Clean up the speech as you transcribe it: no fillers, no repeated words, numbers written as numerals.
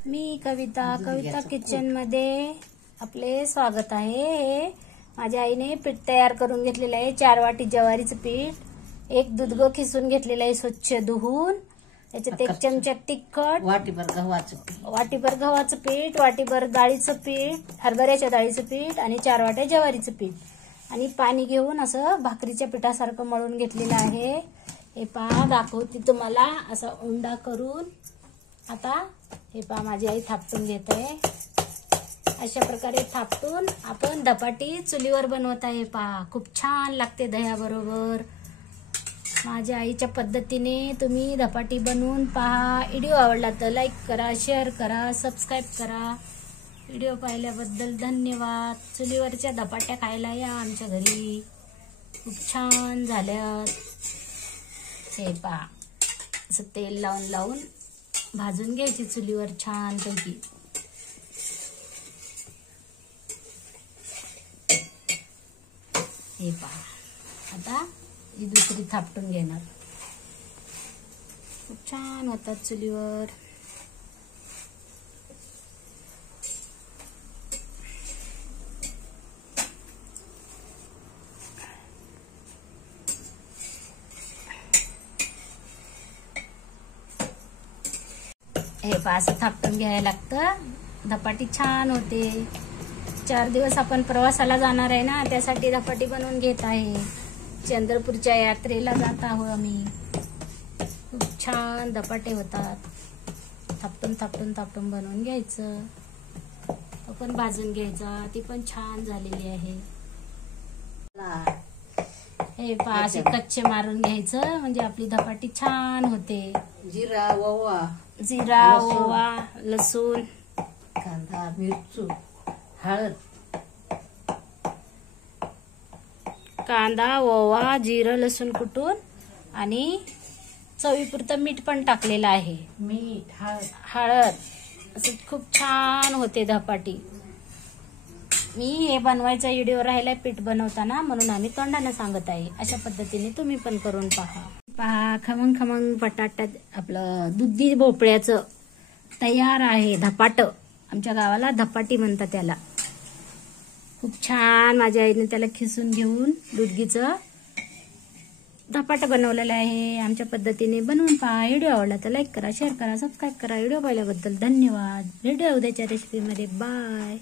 मी कविता kitchen मध्ये आपले स्वागत आहे। हे माझ्या आईने पीठ तयार करून घेतलेलं आहे। 4 वाटी ज्वारीचं पीठ, 1 दूध खिसून घेतलेलं आहे स्वच्छ धुवून, त्याच्यात 1 चमचा तिखट, वाटीभर गव्हाचं पीठ, वाटीभर डाळीचं पीठ, हरभऱ्याच्या डाळीचं पीठ आणि 4 वाट्या ज्वारीचं पीठ आणि पाणी घेऊन असं भाकरीच्या पिठासारखं मळून घेतलेलं आहे। हे पहा, दाखवते तुम्हाला असा उंडा करून। आता हे पहा, माझी आई थापटून घेत आहे। अशा प्रकारे थापटून आपण धपाटी चुलीवर बनवत आहे। पहा, खूप छान लागते दह्याबरोबर। माझ्या आईच्या पद्धतीने तुम्ही धपाटी बनवून पहा। व्हिडिओ आवडला तर लाईक करा, शेअर करा, सबस्क्राईब करा। व्हिडिओ पाहिल्याबद्दल धन्यवाद। चुलीवरच्या धपाट्या खायला या आमच्या घरी, खूप छान झाल्यात। हे पहा, असं तेल लावून भाजून घ्यायची चुलीवर छान पैकी। हे पहा, आता ही दुसरी थापटून घेणार। खूप छान होतात चुलीवर। हे पहा, असं थापटून घ्यायला लागतं, धपाटी छान होते। 4 दिवस आपण प्रवासाला जाणार आहे ना, त्यासाठी धपाटी बनवून घेत आहे। चंद्रपूरच्या यात्रेला जात आहोत आम्ही। खूप छान धपाटे होतात। थापटून बनवून घ्यायचं, आपण भाजून घ्यायचा, ती पण छान झालेली आहे। हे पहा, असे कच्चे मारून घ्यायचं म्हणजे आपली धपाटी छान होते। जिरा ओवा, लसूण, कांदा, मिरची, हळद, कांदा, ओवा, जिरं, लसूण कुटून आणि चवीपुरतं मीठ पण टाकलेलं आहे। मीठ, हळद, असं खूप छान होते धपाटी। मी हे बनवायचा व्हिडिओ राहिलाय पीठ बनवताना, म्हणून आम्ही तोंडाने सांगत आहे। अशा पद्धतीने तुम्ही पण करून पहा। खमंग बटाटा आपलं दुधी भोपळ्याचं तयार आहे धपाट। आमच्या गावाला धपाटी म्हणतात त्याला। खूप छान माझ्या आईने त्याला खिसून घेऊन दुधीचं धपाट बनवलेलं आहे। आमच्या पद्धतीने बनवून पहा। व्हिडिओ आवडला तर लाईक करा, शेअर करा, सबस्क्राईब करा। व्हिडिओ पाहिल्याबद्दल धन्यवाद। व्हिडिओ उद्याच्या रेसिपीमध्ये बाय।